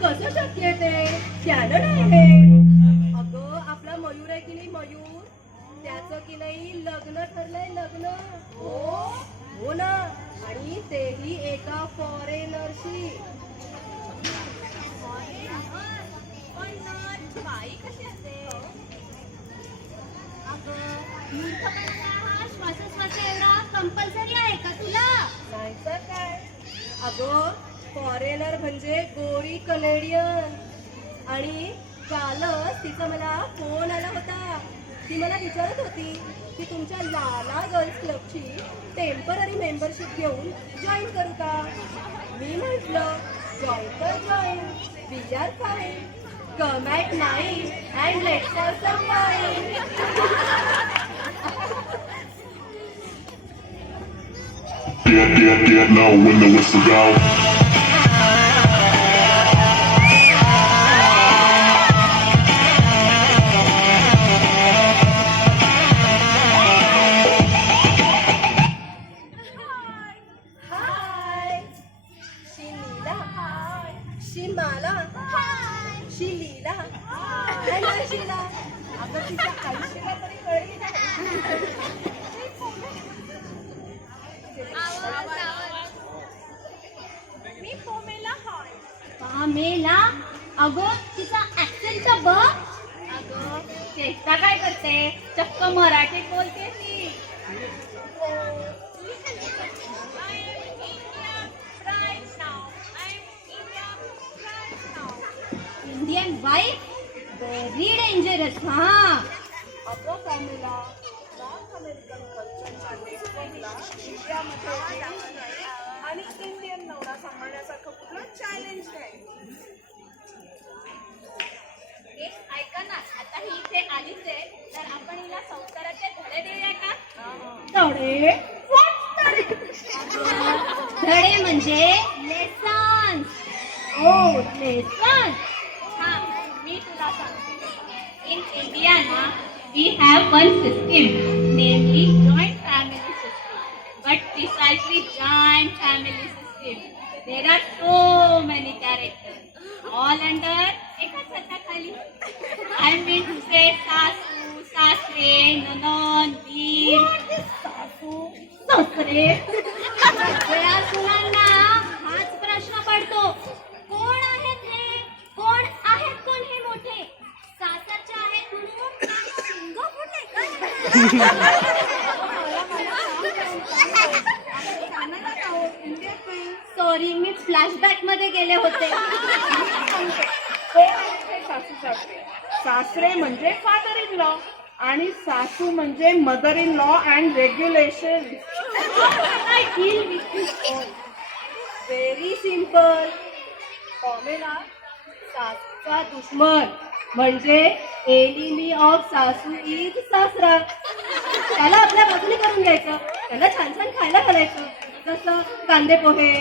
कसं शक्य ते कॅनड आहे. अगं आपला मयूर आहे की नाही, मयूर त्याचं की नाही लग्न ठरलंय. लग्न हो ना, आणि तेही एका फॉरेनरशी. बाई कशी असते श्वासोश्वास एवढा कंपल्सरी आहे का तुला? नाही तर काय. अगं फॉरेनर म्हणजे गोरी कनेडियन. आणि कालच तिचा मला फोन आला होता. ती मला विचारत होती की तुमच्या लाला गर्ल्स क्लबची टेम्पररी मेंबरशिप घेऊन जॉईन करू का. मी म्हटलं जॉईन तर join, we are fine, come at 9 and let's for some wine. Get low when the whistle go. Hi Shilila, Shimala, Shilila आणि शिला. अगं तिच्या आयुष्याला तरी कळली नाही. मी पोमेला हाय. पामेला? अगं तिचा ऍक्सेंट तर बघ. अगं चेष्टा काय करते, चक्क मराठीत बोलते ती. Indian wife very dangerous. हा अगं फॉर्म्युला नॉर्थ अमेरिकन कल्चरच्या नेटवर्कला इंडियामध्ये टाकलं नाही आणि इंडियन नवरा सांभाळण्यासारखं कुठलं चॅलेंज नाही. ऐका ना, आता ही इथे आलीच आहे तर आपण हिला संस्काराचे धडे देऊया का? धडे? धडे म्हणजे लेसन. ओ लेसन. हा, मी तुला सांगते. इन इंडिया ना we have one system, namely joint family system. But precisely joint family system, there are so many characters, all under एकाच छताखाली. I mean to say सासू, सासरे, नणंद, दीर. सासू सासरे. सगळ्या सुनांना हाच प्रश्न पडतो, कोण आहेत हे, कोण आहेत कोण हे मोठे. सासरचे आहेत म्हणून शिंग फुटले सॉरी, मी फ्लॅशबॅक मध्ये गेले होते. सासू सासरे. सासरे म्हणजे फादर इन लॉ आणि सासू म्हणजे mother in law and regulation. Very simple. Formula सासूचा दुश्मन म्हणजे एनिमी ऑफ सासू इज सासरा. त्याला आपल्या बाजूने करून घ्यायचं, त्याला छान छान खायला घालायचं, जसं कांदे पोहे,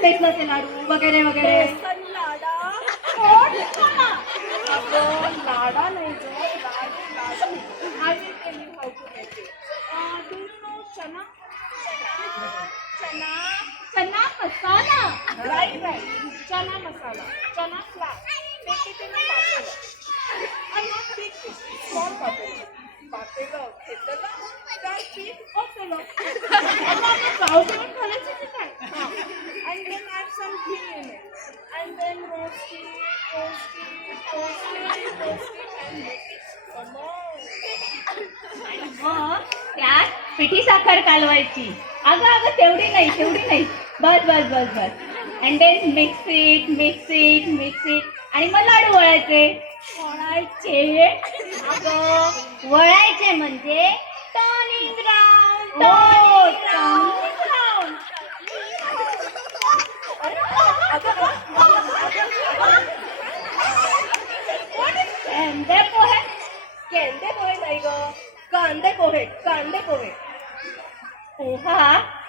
बेसनाचे लाडू वगैरे वगैरे. लाडा नाही चना चना चना मसाला. राईट चना मसाला, चना फ्लाय, पातेलं घेतलं त्यात पीठ ओतलं. पावसाळ्यात घालायचं की काय. And then add some ghee in it. And then roast it and make it small. आणि मग त्यात पिठी साखर कालवायची. अगं तेवढी नाही. बस. अँड देन मिक्स इट आणि मग लाडू वळायचे. अगं वळायचे म्हणजे turning round. Poha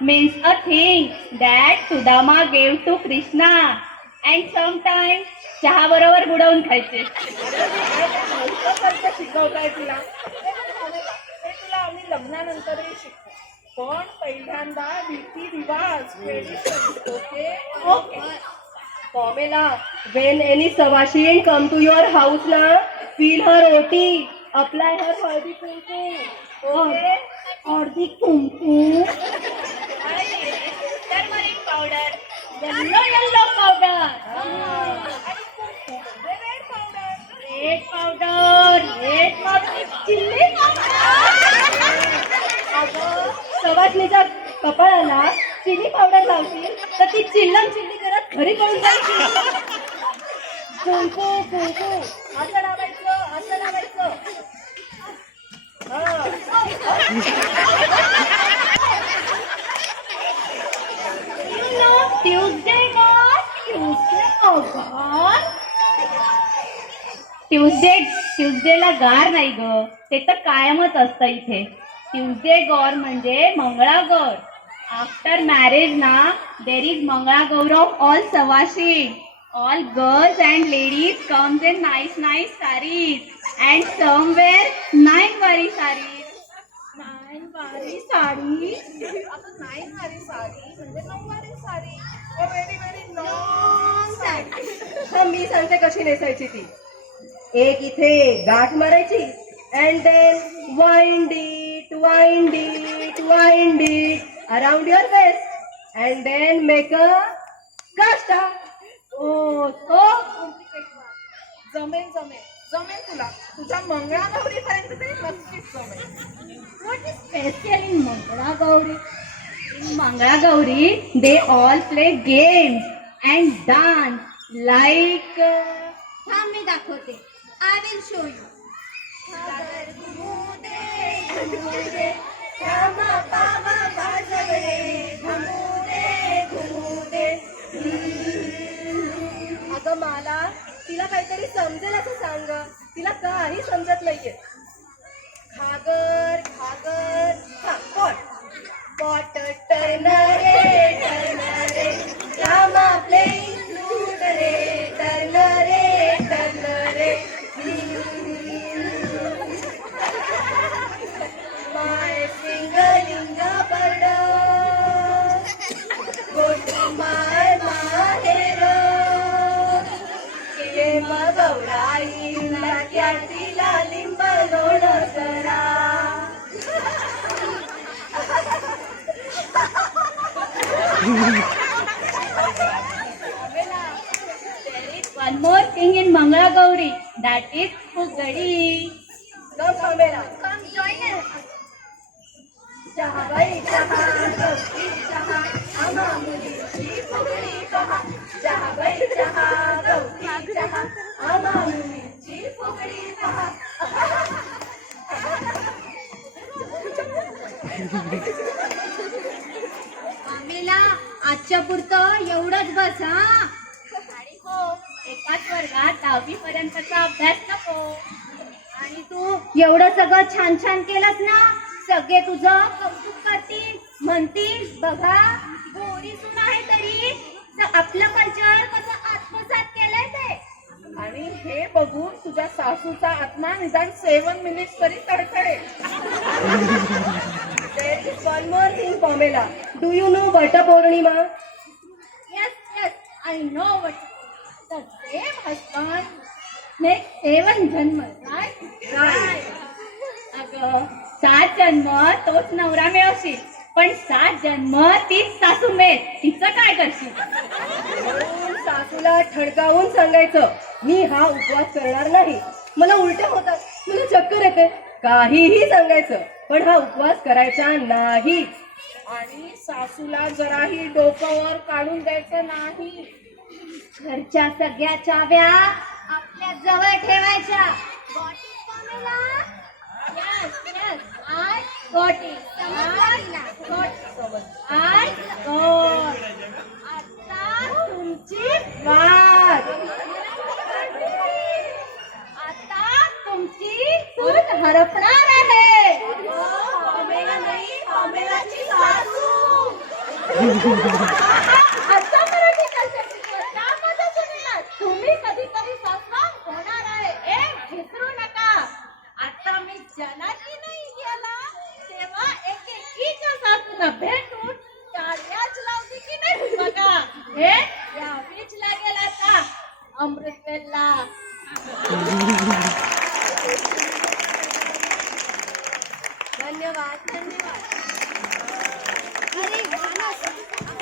means a thing that Sudama gave to Krishna and sometimes चहा बरोबर बुडवून खायचे. शिकवताय तुला हे तुला आम्ही लग्नानंतरही शिकतो, पण पहिल्यांदा रीती रिवाज ओके पॉमेला, when any सवाशीण come to your house ना, feel her OT, apply her Haldi Kunku. Okay Haldi Kunku, turmeric powder, yellow powder, red powder, chilli अगं सवासणीच्या कपाळाला चिली पावडर लावशील तर ती चिल्लम चिल्ली करत घरी पळून जायची. कुंकू कुंकू असं लावायचं, असं लावायचं. ट्यूजडेला गार नाही ग, ते तर कायमच असतं इथे. ट्यूजडे गौर म्हणजे मंगळागौर. आफ्टर मॅरेज ना there is Mangalagaur of all सवाशी. All girls and ladies comes in nice sarees and some wear 9 wari sarees. 9 वारी साडी. आता 9 वारी साडी म्हणजे 9 वारी साडी. Very long sari. मी सांगते कशी नेसायची ती. एक इथे गाठ मारायची and then wind it around your waist and then make a काष्टा. ओ सो जमेल तुला. तुझ्या मंगळागौरी पर्यंत तरी नक्कीच जमेल. What is special in Mangalagauri? In Mangalagauri, they all play games and dance like. थांब मी दाखवते. I will show you. अगं मला तिला काहीतरी समजेल असं सांग. तिला काही समजत नाहीये. घागर पॉट टर्नरे रामा प्लेइंग फ्लूट रे टर्नरे. My singing bird go to my माहेर. ये मगवराईला क्यातीला लिंब लोण करा. There is one more thing in Mangalagauri, that is Fugadi. Go Pamela, come join us. चहा बाई चहा गवती चहा आम्हा मुलीची फुगडी पहा. चहा बाई चहा गवती चहा आम्हा मुलीची फुगडी पहा. आम्हाला आजच्या पुरतं एवढंच बस हा. आणि हो, एकाच वर्गात 10वी पर्यंतचा अभ्यास नको. आणि तू एवढं सगळं छान छान केलंस ना, सगळे तुझं कौतुक करतील, म्हणतील बघा गोरी सून आहे तरी आपलं कल्चर कसं आत्मसात केलंय ते. आणि हे बघून तुझ्या सासूचा आत्मा निदान 7 मिनिट्स तरी तडतडे. There is one more thing, Pamela. Do you know Vatapurnima? Yes, I know what the same husband makes 7 जन्म, right? अगं 7 जन्म तोच नवरा मिळवशील, पण 7 जन्म तीच सासू मिळेल, तिचं काय करशील? म्हणून सासूला ठणकावून सांगायचं मी हा उपवास करणार नाही, मला उलट्या होतात, मला चक्कर येते, काहीही सांगायचं पण हा उपवास करायचा नाही. आणि सासूला जराही डोक्यावर काढून द्यायचं नाही. घरच्या सगळ्या चाव्या आपल्या जवळ ठेवायच्या. Yes, I got it. I got. आता तुमची वाट. आता तुमची सून हरपणार आहे. पमेला नाही, पमेलाची सासू. आता मराठी कल्चर शिकवत त्यामध्ये सुनीला तुम्ही कधीतरी सत्संग होणार आहे हे विसरू नका. आता मी जनाची नाही गेला तेव्हा एकेकीच्या सासूला भेटून कार्याच लावली की नाही बघा. हे या बीचला गेला का अमृतवेलला. धन्यवाद धन्यवाद. अरे मानस, आता